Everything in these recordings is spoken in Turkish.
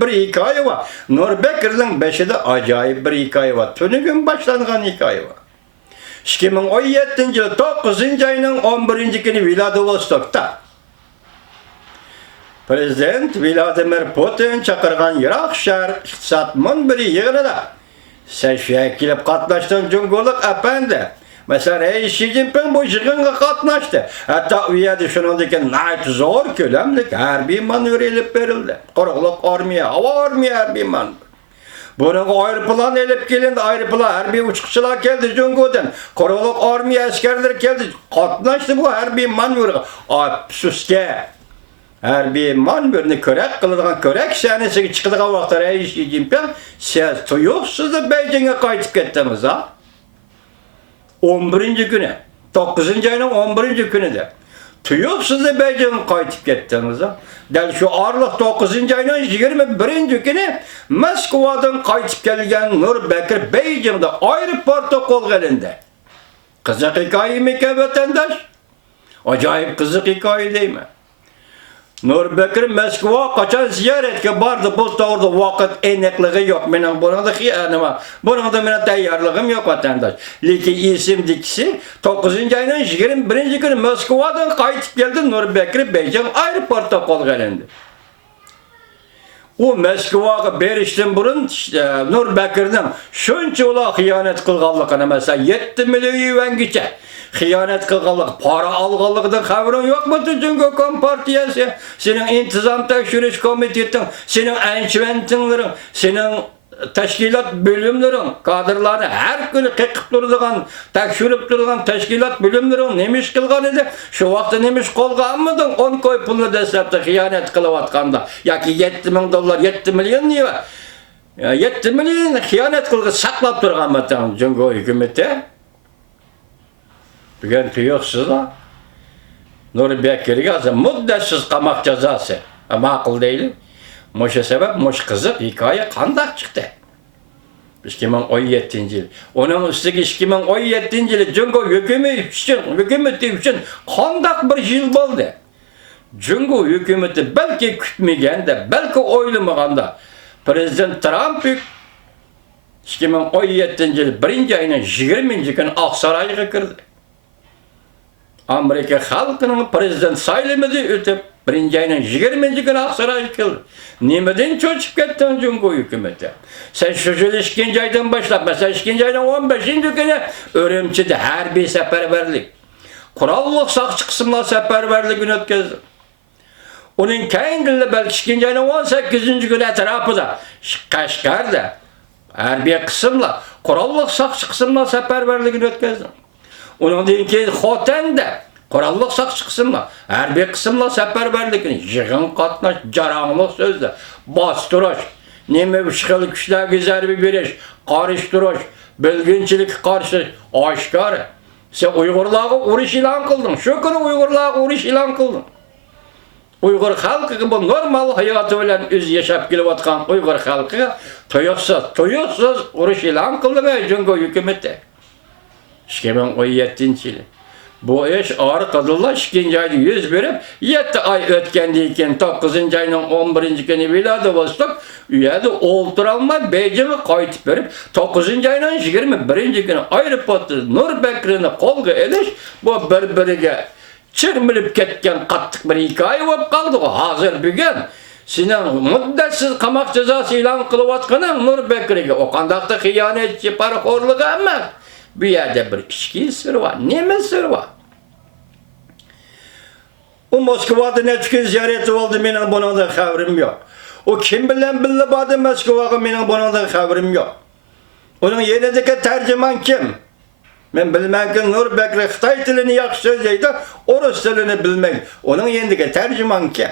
Bir hikaye var. Norbekir'in beşide acayip bir hikaye var. Tünügün başlangan hikaye var. 2017 yılı 9. ayının 11. günü Vladivostok'ta Prezident Vladimir Putin çakırgan Irak şehir iktisat münbiri yığınıda seçiye kilip katlaştığın Cumhurluk efendi. Mesela Xi Jinping bu yığınga katlaştı. Hatta üyede şunundaki nayt zor kölemlik harbiy manevr elip verildi. Kurukluk armiya, hava armiya harbiy manevr. Bunun ayrıpılan elip gelindi, ayrıpılan harbiy uçukçular geldi Cumhur'dan. Kurukluk armiya askerler geldi. Katlaştı bu harbiy manevr. Absüske. Harbiy manevrini körek kıldıgan körek sahnesiga çıkıdığan vaqtda Xi Jinping siz tuyuqsuz da Beijing'e qaytib ketdiniz ha? 11. günü, 9. ayının 11. günü de. Tuyuqsuz da Beijing'e qaytib ketdiniz ha? Dal şu aralıq 9. ayının 21. günü Moskvadan qaytib kelgen Nurbekir Beijing'de aeroportda qo'lga olindi. Qiziq hikoya ekan vatandaş? Acayip qiziq hikoya deymi? Nurbekir Moskva kaçan ziyaretke bardı bu doğruda vakit enekliği yok. Benim bunun da hiyanıma. Bunun da benim tayarlığım yok vatandaş. Lakin isim dikisi 9. ayının 21. günü Moskova'dan kayıtıp geldi Nurbekir Beijing aeroportta kol gelindi. O Moskvaga berişten burun Nurbekir'nin şunca ola hıyanet kılganlıqına mesela 7 milyon yuan geçe. Hıyanet kılganlık, para alganlıqdan haberin yok mu Tücüngü Kompartiyası? Senin intizam tekşiriş komitetin, senin ençventinlerin, senin teşkilat bölümlerin, kadrlarını her günü kekip durduğun, tekşirip durduğun teşkilat bölümlerin nemiş kılgan idi? Şu vakti nemiş kolgan mıdın? 10 koy pulunu desepti hıyanet kılıvatkanda. Ya ki 7 milyon dolar, 7 milyon niye? 7 milyon hıyanet kılgı saklap durgan mıdın Cüngü hükümeti? Bugün tuyuqsuz da Nurbekir'e müddetsiz qamak cezası. Ama akıl değil. Moşa sebep, moş kızık hikaye kandak çıktı. 2017 yıl. Onun üstüki 2017 yılı Cüngü hükümeti için kandak bir yıl oldu. Cüngü hükümeti belki kütmegen de, belki oylamagan da Prezident Trump 2017 yılı 1. ayının 20. günü Aksaray'a girdi. Amerika halkının prezident sayılmadı ötüp 1. ayının 20. günü Aksaray'a girdi. Nemeden çocup kettin Cüngü hükümeti? Sen şu yıl 2. aydan başlap, mesela 2. aydan 15. günü Örümçi'de harbiy seferberlik, kurallık sakçı kısımla seferberliğini ötkazdı. Onun kayınlığı belki 2. ayının 18. günü etrafıda Kaşgar'da harbiy kısımla, kurallık sakçı kısımla seferberliğini ötkazdı. Onun deyinki Xotan'da kurallık sakçı kısımla, harbiy kısımla seferberliğini yığın katnaş, caranlık sözde, bastırış, neme işgal güçlerine zerbi veriş, karıştırış, bölgünçilik karşı aşkarı. Sen Uygurlığa uğruş ilan kıldın. Şu günü Uygurluğa uğruş ilan kıldın. Uygur halkı bu normal hayatı bilen üz yaşap kilovatkan Uygur halkı tuyuksuz uğruş ilan kıldın Cüngü hükümeti. 2017 yılı. Bu iş ağır kazılla 2. ayda 100 verip 7 ay ötkendiyken 9. ayının 11. günü Vladivostok üyede olturalma Beijing'e kayıtıp verip 9. ayının 21. günü aeroportta Nurbekir'ini kolga eliş bu birbirine çırmılıp ketken kattık bir hikaye olup kaldı o hazır bugün. Senin müddetsiz qamak cezası ilan kılıvatkanın Nurbekir'e o kandakta hıyanetçi parakorluğu ama bir yerde bir içki sırrı var. Neme sırrı var? O Moskova'da ne çıkın ziyareti oldu benim bunun da haberim yok. O kim bilen bildi badı Moskova'da benim bunun da haberim yok. Onun yenideki tercüman kim? Ben bilmem ki Nurbekir Xitay tilini yaxşı söyleydi, Orus tilini bilmem. Onun yenideki tercüman kim?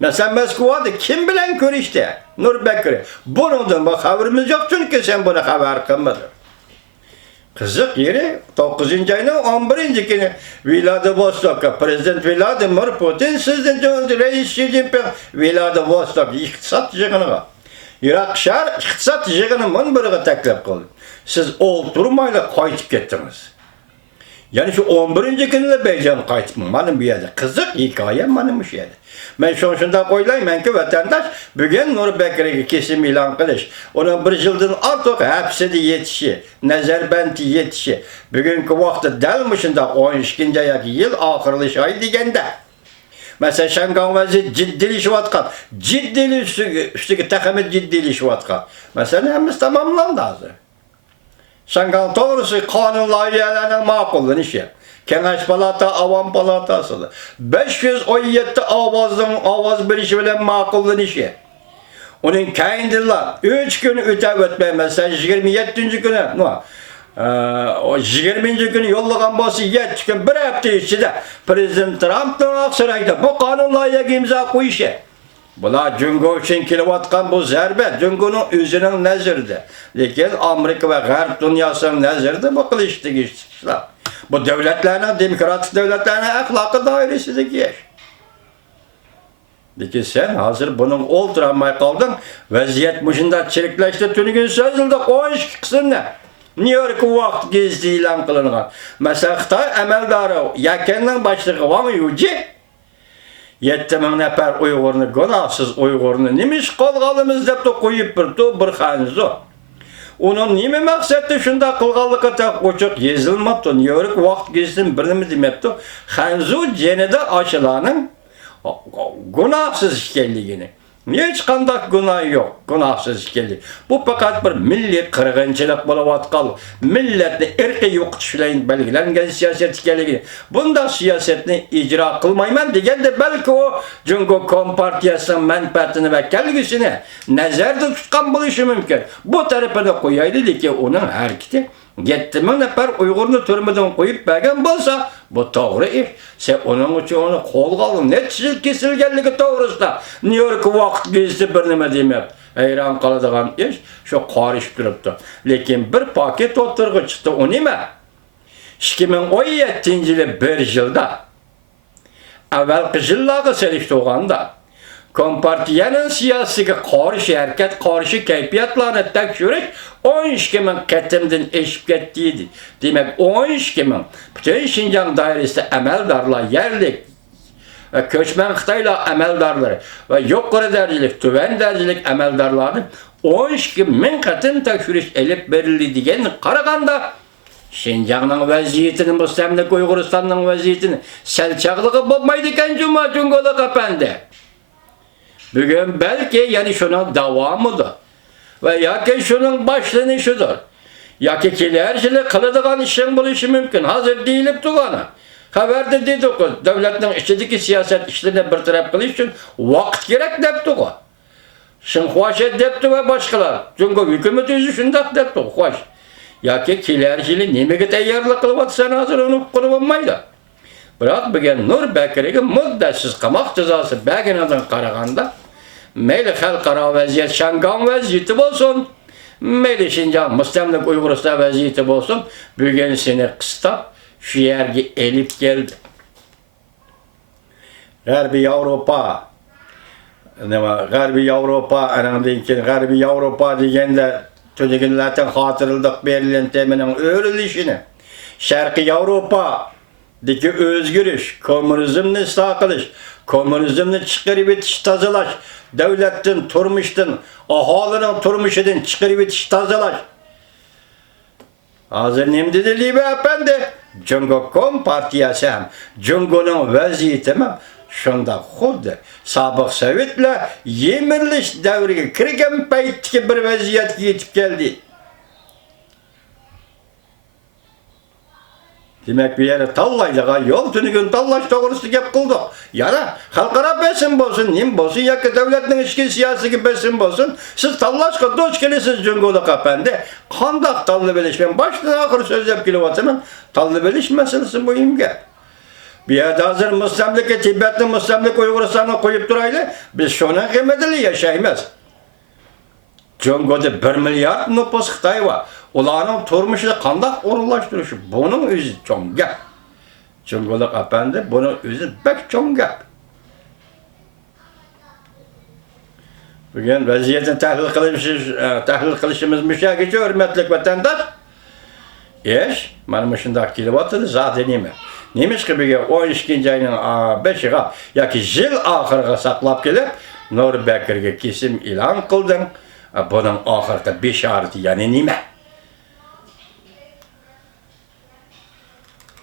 Mesela Moskova'da kim bilen görüştü Nurbekir'i? Bunun da haberimiz yok çünkü sen bunu haber kılmadın. Kızık yeri 9. ayının 11. günü Vladivostok'a Prezident Vladimir Putin sizden döndü Reis Xi Jinping Vladivostok iktisat yığınıga. Irak şehir iktisat yığını münbiriga teklif kıldı. Siz olturmayla qaytib kettiniz. Yani şu 11. günde Beycan qaytmın. Benim bir yerde. Kızık hikaye benim şu yerde. Ben şunda koylayım ki vatandaş bugün Nur Bekir'e kesim ilan kılış. Onun bir yıldan artık hepsi de yetişi. Nezarbenti yetişi. Bugünkü vakti delmişinde 12. yıl ahırlı ay degende. Mesela Şengan vəzi ciddilişiyatkan. Üstüki təxəmət ciddilişiyatkan. Mesela hemiz tamamlandı hazır. Şengan doğrusu kanun layihələrinin makulun işi. Kenaş Palata, Avam Palatasıdır. 517 avaz birişi bilen makulun işi. Onun kendiler 3 gün ötmey mesela 27. günü o 20. günü yollagan bolsa 7 gün bir hafta içinde Prezident Trump'ın Aksaray'da bu kanun layihəyə imza koyuşu. Bular Cungo için kilovatkan bu zərbe Cungo'nun özünün nezirdi. Lakin Amerika ve Gərb dünyasının nezirdi bu kılıştı işler. Bu devletlerine, demokratik devletlerine ahlakı dairesizdeki yaş. Lakin sen hazır bunun olduramay kaldın, vaziyet başında çirikleşti, tünü gün sözüldü, 12 kısımda. New York vakt gezdi ilan kılıngan. Mesela Xitay emeldarı, yakenden başlığı Wang Yuji, 7000 nefer Uygur'unu, günahsız Uygur'unu nimiş kolgalımız dep de koyup bir hanzo. Onun nime maksatı şunda kılgalıkı da koçuk yazılmaptı. New York vakt gezdim birini demepti. Hanzo cenede aşılanın günahsız işkelliğini. Hiç kandak günah yok, günahsız işkelliği. Bu fakat bir milli kırgınçılık bulavatkalı. Milletini erke yok tüşleyin belgilengen siyaset işkelliğini. Bunda siyasetini icra kılmayman degen de belki o Cungo Kompartiyasının menfaatini ve kelgisini nezerde tutkan buluşu mümkün. Bu tarafına koyaydı ki onun hareketi 7000 nefer Uygur'unu türmeden koyup bergen bolsa bu doğru iş. Sen onun için onu kol kalın. Ne kesilgenligi doğrusu da New York vakt gezdi bir nime demep. Hayran kaladığan iş şu karış duruptu. Lakin bir paket oturgu çıktı o nime? 2017 yılı bir yılda evvelki yıllarda selişti oğanda Kompartiyanın siyasiga qarşı hareket, qarşı kayfiyatlarını tekşürüş 12 bin ketimden eşip gettiydi. Demek 12 bin bütün Şinjan dairesi emeldarlar, yerlik, köçmen Xitayla emeldarları ve yukarı dercilik, tüven dercilik emeldarlarını 12 bin ketim tekşürüş elip verildi diyen Qaraganda Şinjan'ın vaziyetini, Müstemlik Uyguristan'ın vaziyetini selçaklığı bulmaydı iken Cungo'luk efendi. Bugün belki yani şunun devamıdır. Ve ya ki şunun başlanışıdır. Ya ki kilercilik kılıdığın işin buluşu mümkün. Hazır değilip tuğana. Haberde dedik o devletin içindeki siyaset işlerine bir taraf kılış için vakit gerek depti o. Şimdi hoş depti ve başkalar. Çünkü hükümeti yüzü şundak depti o hoş. Ya ki kilerciliği nemege teyyarlı kılıvat sen hazır onu kılıvanmaydı. Bırak bugün Nur Bekir'e müddətsiz qamaq cezası bəginadan qaraganda meyli xalqara vəziyyət Şengan vəziyyəti olsun, meyli Şinjan Müstemlik Uygurustan vəziyyəti olsun, bugün seni qıstab şu yergi elip geldi. Gərbi Avropa, Gərbi Avropa degende tüdügünlərdən hatırıldık berilen teminin örülüşünü, Şərqi Avropa deki özgürüş, komünizmni sakılış, komünizmni çıkarıp etiş tazalaş, devletin, turmuştun, ahalının turmuşudun çıkarıp etiş tazalaş. Hazır nem dedi efendi, Cungo Kompartiyası hem, Cungo'nun vaziyeti hem, şunda xuddi sabık Sovet'le yemirliş devrige kirgen paytki bir vaziyet yetip geldi. Demek bir yere tallaylığa yol tünügün tallaş doğrusu gep kıldık. Yani halkara besin bolsun, nim bolsun, ya ki devletin içki siyasi besin bolsun. Siz tallaşka doç gelesiniz Cungo'luk efendi. Kandak tallı belişmen, baştan ahır söz yap kilovatının tallı beliş meselesi bu imge. Bir yerde hazır Müstemlik'e, Tibet'li Müstemlik Uyguristan'a koyup duraylı, biz şuna kıymetli yaşayamaz. Cungo'da 1 milyar nüfus Xitay var. Ulanın turmuşu kandak orunlaştırışı. Bunun özü çok gap. Cungo'luk efendi, bunun özü pek çok gap. Bugün vaziyetin tahlil kılışımız müşahede hürmetlik vatandaş. eş, mana şundaq kelip atdı, zaten nime. Nemiş ki bir 12. ayının 5'i yoki yil oxiriga saqlab kelib, Nurbekirga kesim e'lon qilding. Bunun oxirgi besharati, ya'ni nima?